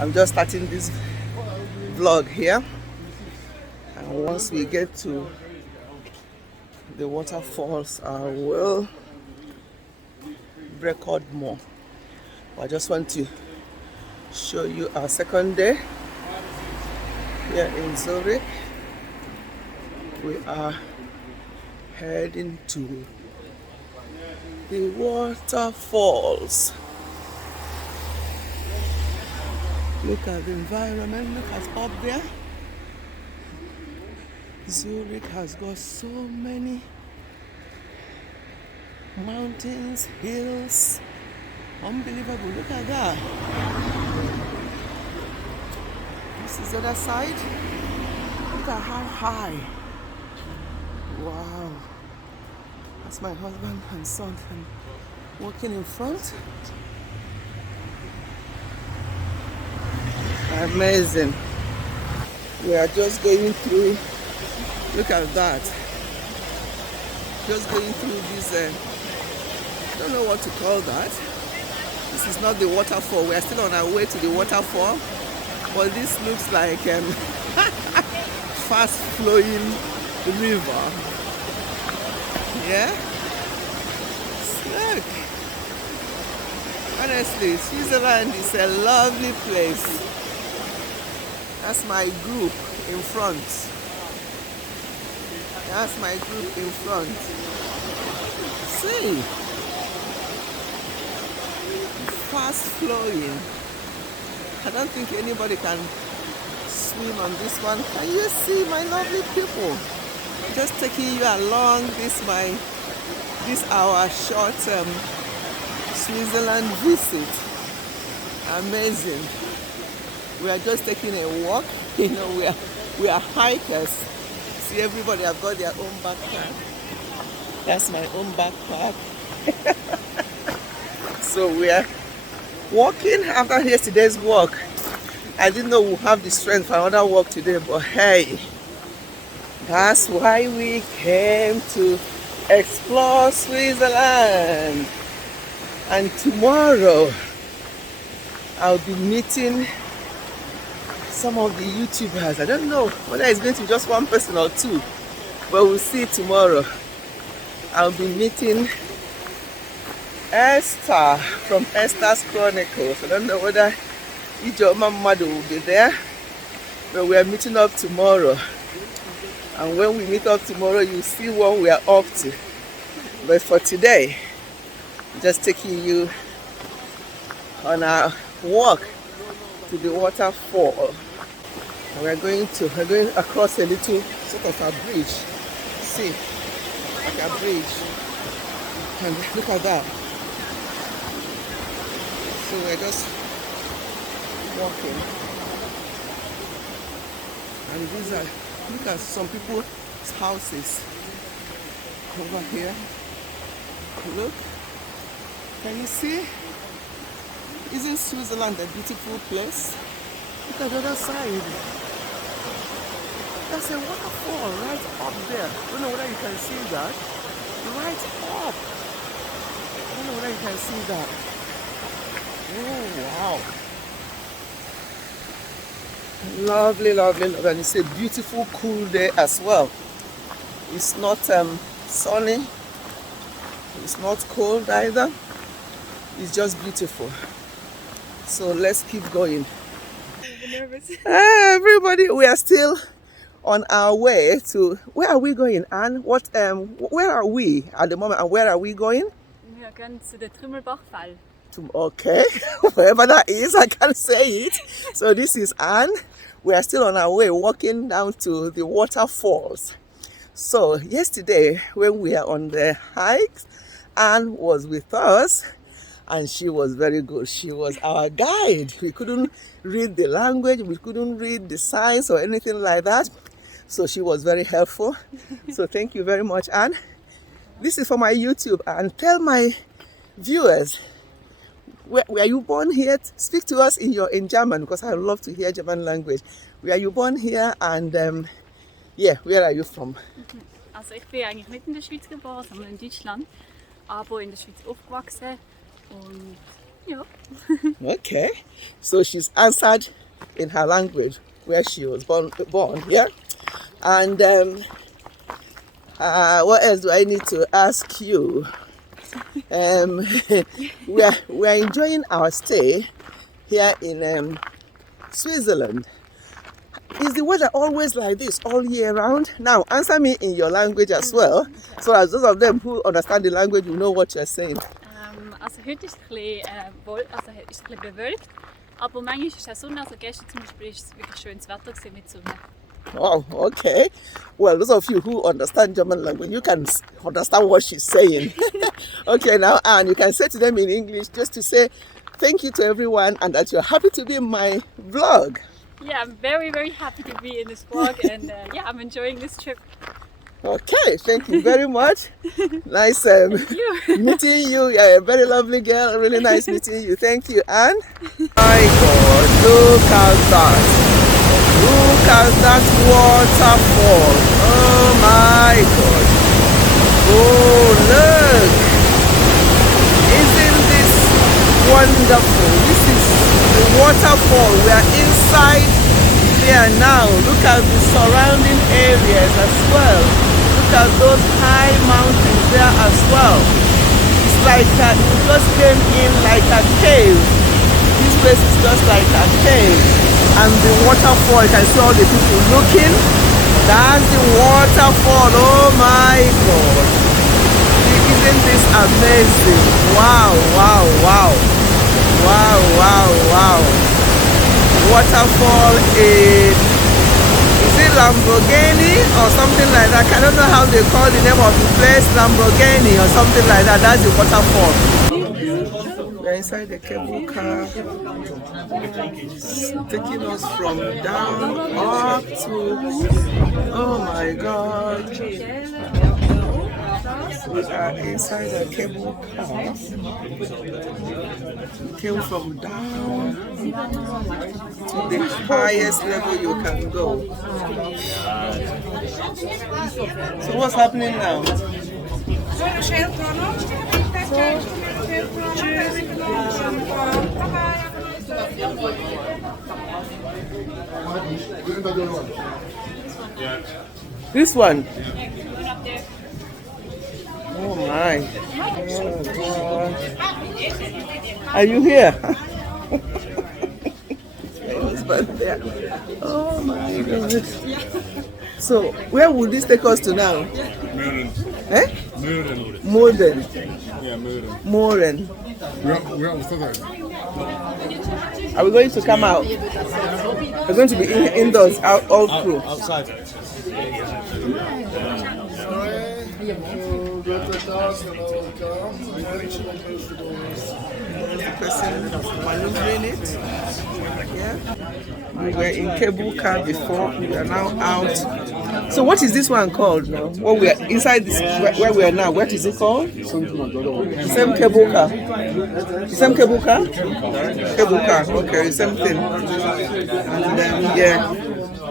I'm just starting this vlog here, and once we get to the waterfalls, I will record more. I just want to show you our second day here in Zurich. We are heading to the waterfalls. Look at the environment, look at up there. Zurich has got so many mountains, hills. Unbelievable, look at that. This is the other side. Look at how high. Wow. That's my husband and son walking in front. Amazing. We are just going through, look at that. Just going through this, I don't know what to call that. This is not the waterfall. We are still on our way to the waterfall. But this looks like fast flowing river. Yeah? Look. Honestly, Switzerland is a lovely place. That's my group in front. That's my group in front. See? Fast flowing. I don't think anybody can swim on this one. Can you see my lovely people? Just taking you along this our short Switzerland visit. Amazing. We are just taking a walk. You know, we are hikers. See, everybody have got their own backpack. That's my own backpack. So we are walking after yesterday's walk. I didn't know we'll have the strength for another walk today, but hey, that's why we came to explore Switzerland. And tomorrow I'll be meeting some of the YouTubers. I don't know whether it's going to be just one person or two, but we'll see tomorrow. I'll be meeting Esther from Esther's Chronicles. I don't know whether Ijoma Madu will be there, but we are meeting up tomorrow. And when we meet up tomorrow, you'll see what we are up to. But for today, just taking you on our walk to the waterfall. And we're going across a little sort of a bridge. See, like a bridge. And look at that. So we're just walking. And these are, look at some people's houses over here. Look, can you see? Isn't Switzerland a beautiful place? Look at the other side. There's a waterfall right up there. I don't know whether you can see that. Right up. I don't know whether you can see that. Oh, wow. Lovely, lovely, lovely. And it's a beautiful, cool day as well. It's not sunny. It's not cold either. It's just beautiful. So let's keep going. Everybody, we are still on our way to, where are we going, Anne? Where are we at the moment, and where are we going? We are going to the Trümmelbachfall. Okay, wherever that is, I can't say it. So this is Anne. We are still on our way, walking down to the waterfalls. So yesterday, when we were on the hike, Anne was with us, and she was very good. She was our guide. We couldn't read the language, we couldn't read the signs or anything like that. So she was very helpful. So thank you very much, Anne. This is for my YouTube. And tell my viewers, were you born here? Speak to us in German, because I love to hear German language. Were you born here, and where are you from? Also ich bin eigentlich nicht in der Schweiz geboren, sondern in Deutschland, aber in der Schweiz aufgewachsen. Und Ja. Okay, so she's answered in her language where she was born, yeah? And what else do I need to ask you? We're enjoying our stay here in Switzerland. Is the weather always like this all year round? Now, answer me in your language as well, so as those of them who understand the language will know what you're saying. Also heute ist es ein bisschen bewölkt, aber manchmal ist es auch Sonne. Also gestern zum Beispiel ist es wirklich schönes Wetter mit Sonne. Oh, okay. Well, those of you who understand German language, you can understand what she's saying. Okay, now, Anne, you can say to them in English just to say thank you to everyone and that you're happy to be in my vlog. Yeah, I'm very, very happy to be in this vlog and yeah, I'm enjoying this trip. Okay, thank you very much. Nice meeting you. You're a very lovely girl. Really nice meeting you. Thank you, Anne. My God, look at that. Look at that waterfall. Oh my God. Oh, look. Isn't this wonderful? This is the waterfall. We are inside there now. Look at the surrounding areas as well. Look at those high mountains there as well. It's like you just came in like a cave. This place is just like a cave. And the waterfall, you can see all the people looking. That's the waterfall. Oh my God. Isn't this amazing? Wow, wow, wow. Wow, wow, wow. Waterfall in, is it Lamborghini or something like that? I don't know how they call the name of the place, Lamborghini or something like that. That's the waterfall. We're inside the cable car, taking us from down up to, oh my God. We are inside the cable car. We came from down to the highest level you can go. So what's happening now? This one? Oh my. Oh God. Are you here? There. Oh my God. So where would this take us to now? Muren. Eh? Muren. Morden. Yeah, Muren. Moren. We're on the Are we going to come out? We're going to be indoors, all through. Outside. The person maneuvering it. Yeah. We were in cable car before. We are now out. So what is this one called now? What we are inside this where we are now? What is it called? The same cable car. The same cable car? Cable car. Okay, the same thing. And then yeah.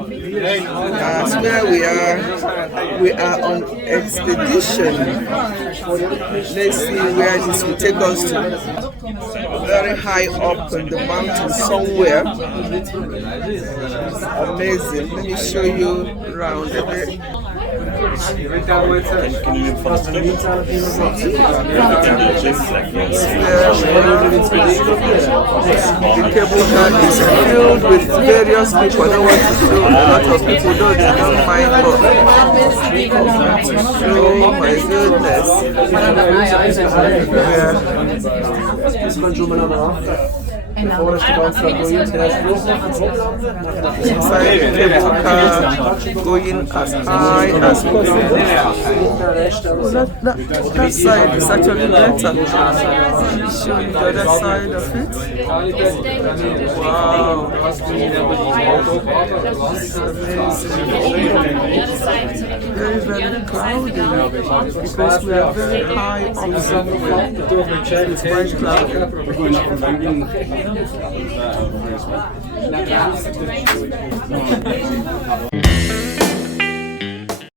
That's where we are on expedition. Let's see where this will take us to. Very high up in the mountain somewhere. Amazing. Let me show you around a bit. The cable car is filled with various people. I don't want to show a lot of people, don't mind, oh my goodness. Inside the cable car, going as high as possible. That side is actually better. Let me show you the other side of it. Wow. This is amazing. Very, very cloudy because we are very high up somewhere. It's quite cloudy.